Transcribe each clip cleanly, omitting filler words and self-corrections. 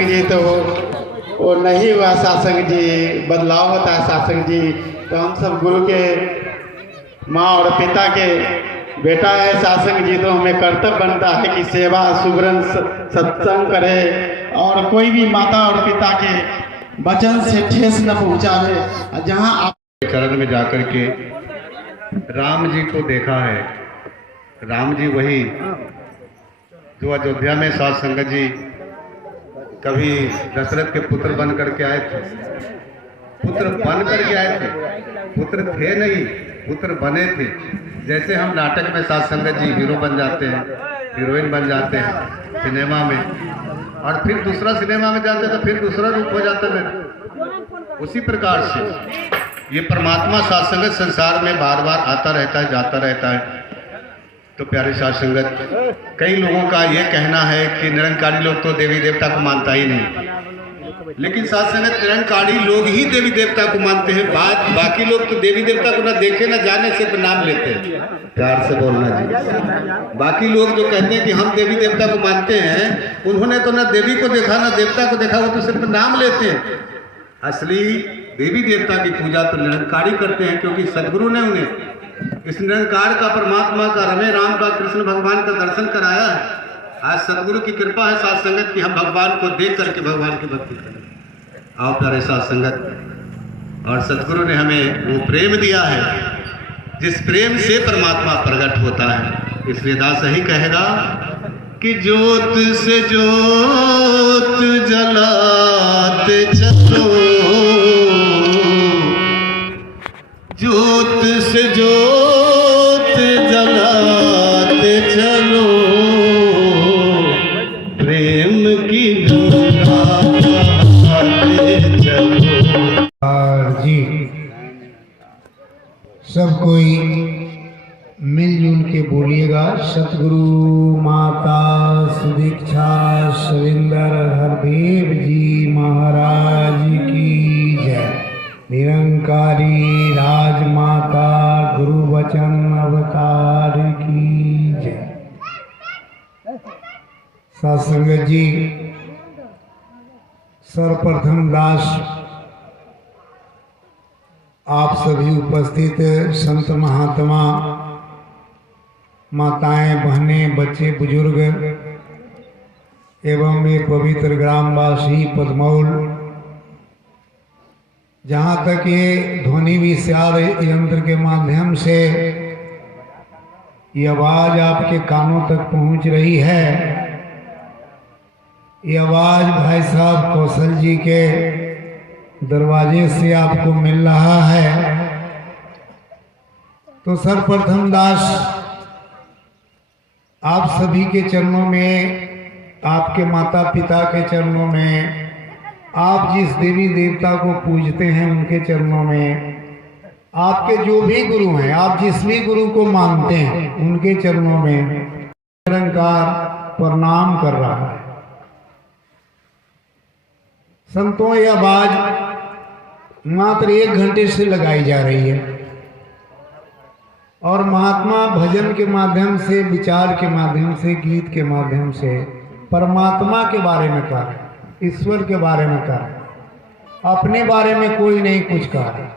जी तो वो नहीं हुआ सत्संग जी, बदलाव होता है सत्संग जी। तो हम सब गुरु के माँ और पिता के बेटा है सत्संग जी, तो हमें कर्तव्य बनता है कि सेवा सुग्रन सत्संग करे और कोई भी माता और पिता के वचन से ठेस न पहुँचावे। जहाँ आप चरण में जाकर के राम जी को देखा है, राम जी वही जो अयोध्या में साथ संगत जी कभी दशरथ के पुत्र बन करके आए थे, पुत्र बन करके आए थे, पुत्र थे नहीं, पुत्र बने थे। जैसे हम नाटक में साथ संगत जी हीरो बन जाते हैं, हीरोइन बन जाते हैं सिनेमा में, और फिर दूसरा सिनेमा में जाते हैं तो फिर दूसरा रूप हो जाता है। उसी प्रकार से ये परमात्मा साथ संगत संसार में बार बार आता रहता है, जाता रहता है। तो प्यारे साथ संगत, कई लोगों का ये कहना है कि निरंकारी लोग तो देवी देवता को मानता ही नहीं, लेकिन साथ संगत निरंकारी लोग ही देवी देवता को मानते हैं। बाकी लोग तो देवी देवता को ना देखे ना जाने सिर्फ नाम लेते हैं। प्यार से बोलना जी। बाकी लोग जो कहते हैं कि हम देवी देवता को मानते हैं, उन्होंने तो ना देवी को देखा ना देवता को देखा, वो तो सिर्फ नाम लेते हैं। असली देवी देवता की पूजा तो निरंकारी करते हैं, क्योंकि सदगुरु ने उन्हें इस निरंकार का, परमात्मा का, रमे राम का, कृष्ण भगवान का दर्शन कराया है। आज सदगुरु की कृपा है साथ संगत कि हम भगवान को देख करके भगवान की भक्ति करें। आओ प्यारे साथ संगत, और सदगुरु ने हमें वो प्रेम दिया है जिस प्रेम से परमात्मा प्रकट होता है। इसलिए दास यही कहेगा कि ज्योत से ज्योत जलाते चलो, ज्योत से ज्योत जलाते चलो, प्रेम की गाते चलो। जी सब कोई मिलजुल के बोलिएगा। सतगुरु माता सुदीक्षा सविंदर हरदेव जी महाराज की जय। निरंकारी राजमाता गुरु वचन अवतार की जय। सत्संगत जी, सर्वप्रथम दास आप सभी उपस्थित संत महात्मा, माताएं, बहनें, बच्चे, बुजुर्ग एवं ये पवित्र ग्रामवासी पदमौल, जहाँ तक ये ध्वनि विशाल यंत्र के माध्यम से ये आवाज़ आपके कानों तक पहुँच रही है, ये आवाज़ भाई साहब कौशल जी के दरवाजे से आपको मिल रहा है। तो सर्वप्रथम दास आप सभी के चरणों में, आपके माता पिता के चरणों में, आप जिस देवी देवता को पूजते हैं उनके चरणों में, आपके जो भी गुरु हैं, आप जिस भी गुरु को मानते हैं उनके चरणों में निरंकार प्रणाम कर रहा है। संतों, यह आवाज मात्र 1 घंटे से लगाई जा रही है और महात्मा भजन के माध्यम से, विचार के माध्यम से, गीत के माध्यम से परमात्मा के बारे में कहा, ईश्वर के बारे में कहा, अपने बारे में कोई नहीं कुछ कहा।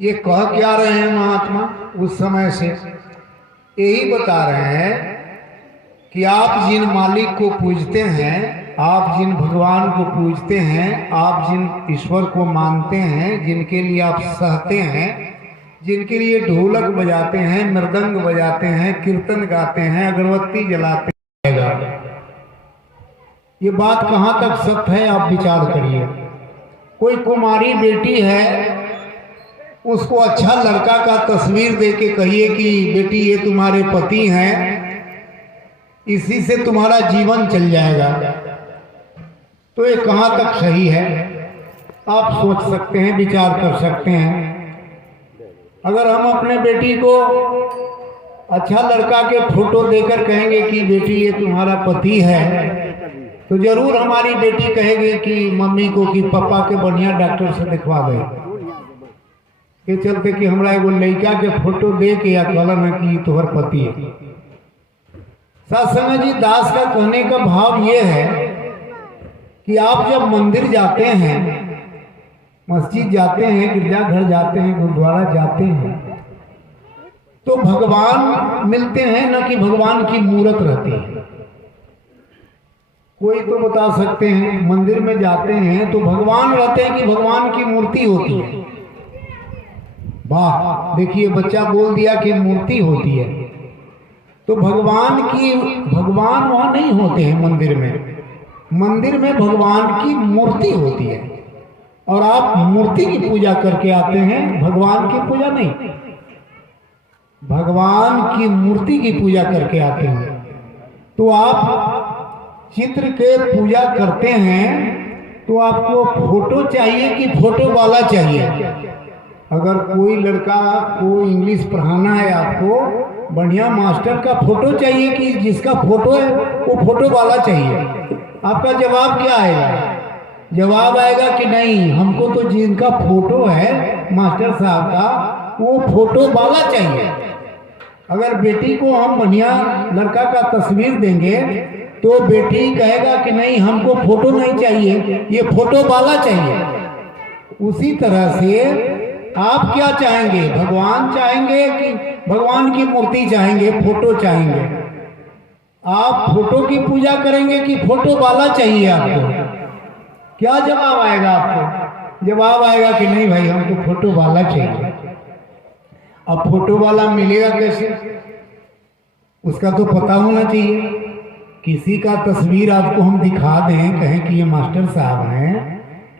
ये कह क्या रहे हैं महात्मा? उस समय से यही बता रहे हैं कि आप जिन मालिक को पूजते हैं, आप जिन भगवान को पूजते हैं, आप जिन ईश्वर को मानते हैं, जिनके लिए आप सहते हैं, जिनके लिए ढोलक बजाते हैं, मृदंग बजाते हैं, कीर्तन गाते हैं, अगरबत्ती जलाते हैं, ये बात कहाँ तक सत्य है आप विचार करिए। कोई कुमारी बेटी है, उसको अच्छा लड़का का तस्वीर दे के कहिए कि बेटी ये तुम्हारे पति हैं, इसी से तुम्हारा जीवन चल जाएगा, तो ये कहाँ तक सही है? आप सोच सकते हैं, विचार कर सकते हैं। अगर हम अपने बेटी को अच्छा लड़का के फोटो देकर कहेंगे कि बेटी ये तुम्हारा पति है, तो जरूर हमारी बेटी कहेगी कि मम्मी को कि पापा के बढ़िया डॉक्टर से दिखवा दे। ये चलते कि हमरा एगो लड़का के फोटो दे के या कहलन है कि तोहर पति है। सत्संग जी, दास का कहने का भाव ये है कि आप जब मंदिर जाते हैं, मस्जिद जाते हैं, गिरजाघर जाते हैं, गुरुद्वारा जाते हैं, तो भगवान मिलते हैं, न कि भगवान की मूर्त रहती है। कोई तो बता सकते हैं मंदिर में जाते हैं तो भगवान रहते हैं कि भगवान की मूर्ति होती है? वाह, देखिए बच्चा बोल दिया कि मूर्ति होती है। तो भगवान वहां नहीं होते हैं मंदिर में। मंदिर में भगवान की मूर्ति होती है और आप मूर्ति की पूजा करके आते हैं, भगवान की पूजा नहीं, भगवान की मूर्ति की पूजा करके आते हैं। तो आप चित्र के पूजा करते हैं तो आपको फोटो चाहिए कि फोटो वाला चाहिए? अगर कोई लड़का को इंग्लिश पढ़ाना है, आपको बढ़िया मास्टर का फोटो चाहिए कि जिसका फोटो है वो फोटो वाला चाहिए? आपका जवाब क्या आएगा? जवाब आएगा कि नहीं, हमको तो जिनका फोटो है मास्टर साहब का वो फोटो वाला चाहिए। अगर बेटी को हम बढ़िया लड़का का तस्वीर देंगे तो बेटी कहेगा कि नहीं, हमको फोटो नहीं चाहिए, ये फोटो वाला चाहिए। उसी तरह से आप क्या चाहेंगे? भगवान चाहेंगे कि भगवान की मूर्ति चाहेंगे, फोटो चाहेंगे? आप फोटो की पूजा करेंगे कि फोटो वाला चाहिए आपको? क्या जवाब आएगा आपको? जवाब आएगा कि नहीं भाई, हमको फोटो वाला चाहिए। अब फोटो वाला मिलेगा कैसे? उसका तो पता होना चाहिए। किसी का तस्वीर आपको हम दिखा दें, कहें कि ये मास्टर साहब हैं,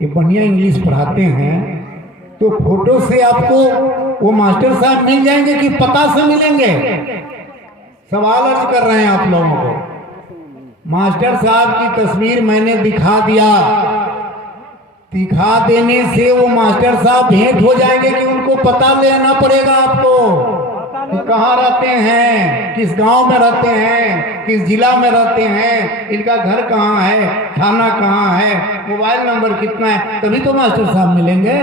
ये बढ़िया इंग्लिश पढ़ाते हैं, तो फोटो से आपको वो मास्टर साहब मिल जाएंगे कि पता से मिलेंगे? सवाल अर्ज कर रहे हैं आप लोगों को। मास्टर साहब की तस्वीर मैंने दिखा दिया, दिखा देने से वो मास्टर साहब भेंट हो जाएंगे कि उनको पता लेना पड़ेगा आपको कि कहाँ रहते हैं, किस गांव में रहते हैं, किस जिला में रहते हैं, इनका घर कहाँ है, थाना कहाँ है, मोबाइल नंबर कितना है, तभी तो मास्टर साहब मिलेंगे।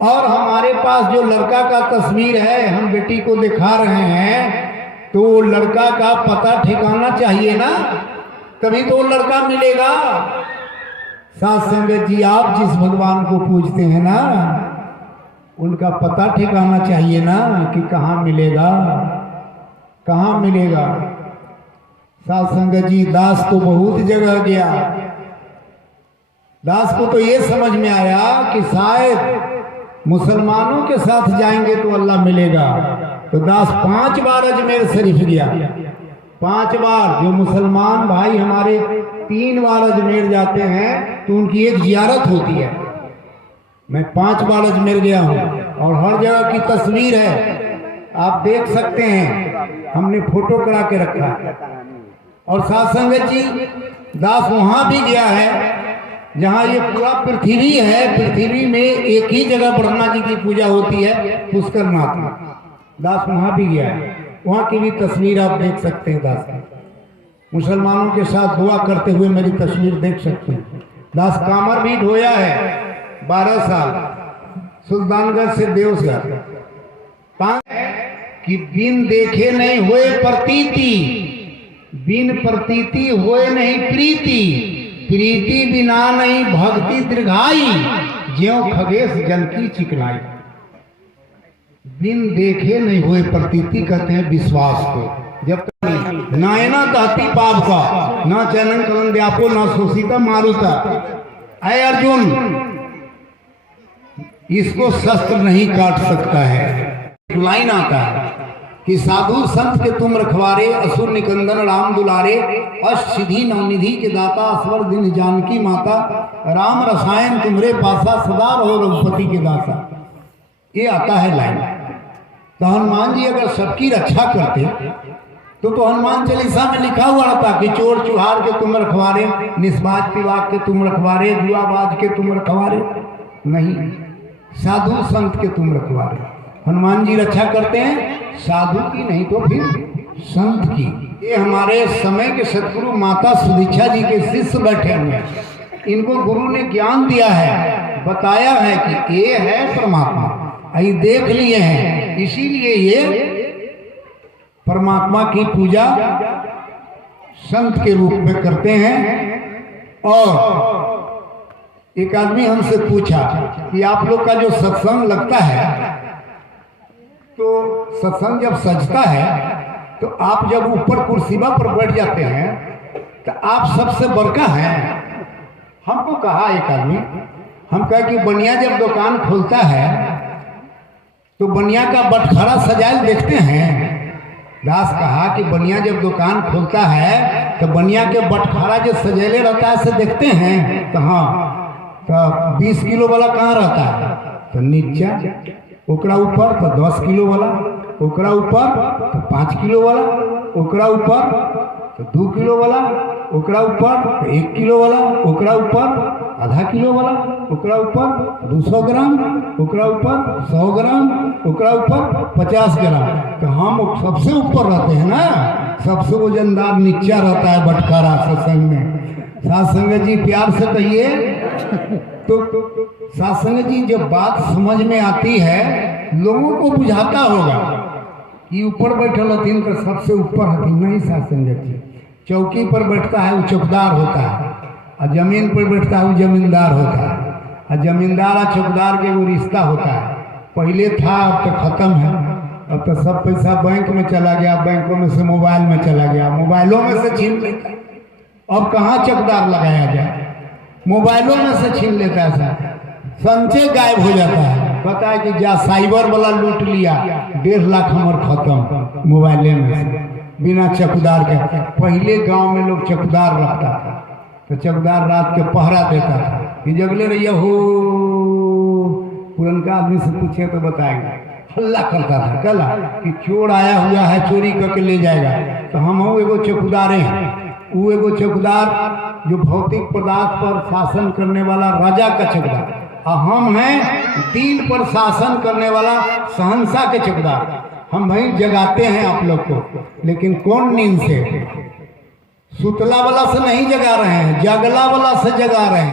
और हमारे पास जो लड़का का तस्वीर है, हम बेटी को दिखा रहे हैं, तो लड़का का पता ठिकाना चाहिए ना, तभी तो लड़का मिलेगा। साथ संगत जी, आप जिस भगवान को पूजते हैं ना, उनका पता ठिकाना चाहिए ना कि कहाँ मिलेगा, कहाँ मिलेगा। साथ संगत जी, दास तो बहुत जगह गया। दास को तो ये समझ में आया कि शायद मुसलमानों के साथ जाएंगे तो अल्लाह मिलेगा। तो दास 5 बार अजमेर शरीफ गया, 5 बार। जो मुसलमान भाई हमारे 3 बार अजमेर जाते हैं तो उनकी एक जियारत होती है। मैं 5 बार अजमेर गया हूँ और हर जगह की तस्वीर है, आप देख सकते हैं, हमने फोटो करा के रखा है। और साथ संगत जी, दास वहाँ भी गया है जहाँ ये पूरा पृथ्वी है, पृथ्वी में एक ही जगह ब्रह्मा जी की पूजा होती है, पुष्करनाथ में। दास वहाँ भी गया है, वहाँ की भी तस्वीर आप देख सकते हैं। दास मुसलमानों के साथ दुआ करते हुए मेरी तस्वीर देख सकते हैं। दास कामर भी ढोया है 12 साल, सुल्तानगंज से देवसर। कि बिन देखे नहीं हुए प्रतीति, बिन प्रतीति हुए नहीं प्रीति, प्रीति बिना नहीं भक्ति दीर्घाई, ज्यों खगेश जल की चिकनाई। बिन देखे नहीं हुए प्रतीति कहते हैं विश्वास को। जब तक नायना दहती पाप का, ना चैनन कलन व्यापो, ना शोषिता मारुता। ऐ अर्जुन, इसको शस्त्र नहीं काट सकता है। लाइन आता है कि साधु संत के तुम रखवारे, असुर निकंदन राम दुलारे, अष्ट सिद्धि नवनिधि के दाता, अस्वर दिन जानकी माता, राम रसायन तुमरे पासा, सदा रहो रघुपति के दासा। ये आता है लाइन। तो हनुमान जी अगर सबकी रक्षा करते तो हनुमान चालीसा में लिखा हुआ रहता कि चोर चुहार के तुम रखवारे, निष्बाज पिवाक के तुम रखवारे, जुआबाज के तुम रखवारे। नहीं, साधु संत के तुम रखवारे। हनुमान जी रक्षा करते हैं साधु की, नहीं तो फिर संत की। ये हमारे समय के सदगुरु माता सुदीक्षा जी के शिष्य बैठे हुए हैं। इनको गुरु ने ज्ञान दिया है, बताया है कि ये है परमात्मा, ये देख लिए हैं, इसीलिए ये परमात्मा की पूजा संत के रूप में करते हैं। और एक आदमी हमसे पूछा कि आप लोग का जो सत्संग लगता है, तो सत्संग जब सजता है तो आप जब ऊपर कुर्सीबा पर बैठ जाते हैं तो आप सबसे बड़का हैं। हमको कहा एक आदमी, हम कहे कि बनिया जब दुकान खोलता है तो बनिया का बटखरा सजायल देखते हैं। दास कहा कि बनिया जब दुकान खोलता है तो बनिया के बटखरा जो सजेले रहता है से देखते हैं। तो हाँ, तो 20 किलो वाला कहाँ रहता है? तो नीचा, ओकरा ऊपर तो 10 किलो वाला, ओकरा ऊपर तो 5 किलो वाला, ओकरा ऊपर तो 2 किलो वाला, ओकरा ऊपर तो 1 किलो वाला, ओकरा ऊपर आधा किलो वाला, ओकरा ऊपर 200 ग्राम, ओकरा ऊपर 100 ग्राम, ओकरा ऊपर 50 ग्राम। तो हम सबसे ऊपर रहते हैं ना, सबसे वजनदार नीचा रहता है बटखरा सत्संग में। साथ संगत जी प्यार से कहिए। तो साथ संगत जी जब बात समझ में आती है, लोगों को बुझाता होगा कि ऊपर बैठल हथिन तो सबसे ऊपर हथिन। नहीं साथ संगत जी, चौकी पर बैठता है वो चौकीदार होता है, और जमीन पर बैठता है वो जमींदार होता है। और जमींदार और चौकीदार के वो रिश्ता होता है। पहले था, अब तो खत्म है। अब तो सब पैसा बैंक में चला गया, बैंकों में से मोबाइल में चला गया, मोबाइलों में से छीन लेता है। अब कहाँ चौकीदार लगाया जाए, मोबाइलों में से छीन लेता है साहब, संचय गायब हो जाता है। पता है कि जा साइबर वाला लूट लिया, 1.5 लाख हमार खत्म मोबाइले में से, बिना चौकीदार के। पहले गांव में लोग चौकीदार रखता था, तो चौकीदार रात के पहरा देता था कि जगले रहिए हो। पुरनका आदमी से पूछे तो बताएंगे, हल्ला करता था कला कि चोर आया हुआ है, चोरी करके ले जाएगा। तो हम हो एगो चौकीदार हैं, वो एगो चौकीदार जो भौतिक पदार्थ पर शासन करने वाला राजा का चौकीदार, और हम हैं दिल पर शासन करने वाला शहंशाह के चौकीदार। हम भाई जगाते हैं आप लोग को, लेकिन कौन नींद से? सुतला वाला से नहीं जगा रहे हैं, जागला वाला से जगा रहे हैं।